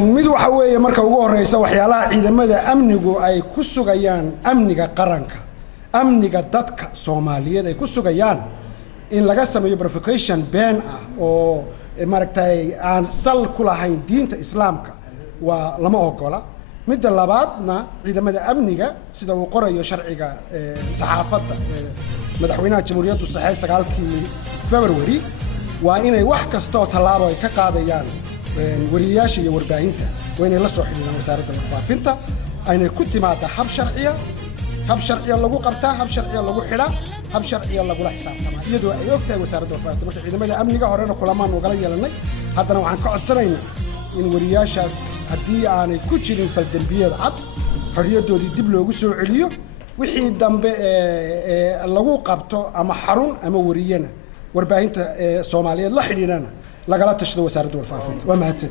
mid waxa weeye marka ugu horeysa waxyaalaha ciidamada amnigu ay ku sugayaan amniga qaranka amniga dadka Soomaaliyeed ay ku sugayaan in laga sameeyo provocation ban ah oo maaragtay aan sal ku lahayn diinta islaamka waa lama ogola midda labaadna ciidamada amniga sida uu qorayo sharciga saxaafadda madaxweynaha jamhuuriyaddu saxay 9kii February waa inay wax kasta oo tallaabo ay ka qaadayaan wariyaasha iyo warbaahinta waa inay la soo xiriiraan wasaaradda warfaafinta aynay ku timaada hab sharciya lagu qabtaa hab sharciya lagu xidhaa hab sharciya lagula xisaabtamaa iyadoo ay ogtahay wasaaradda warfaafinta marka ciidamada amniga horena kulamaan ugala yeelanay haddana waxaan ka codsanaynaa in wariyaashaas haddii aanay ku jirin faldambiyada cad xorriyadoodii dib loogu soo celiyo wixii dambe lagu qabto ama xarun ama wariyana warbaahinta Soomaaliyeed la xidhiidhana lagala tashado wasaaradda warfaafinta waa mahadsan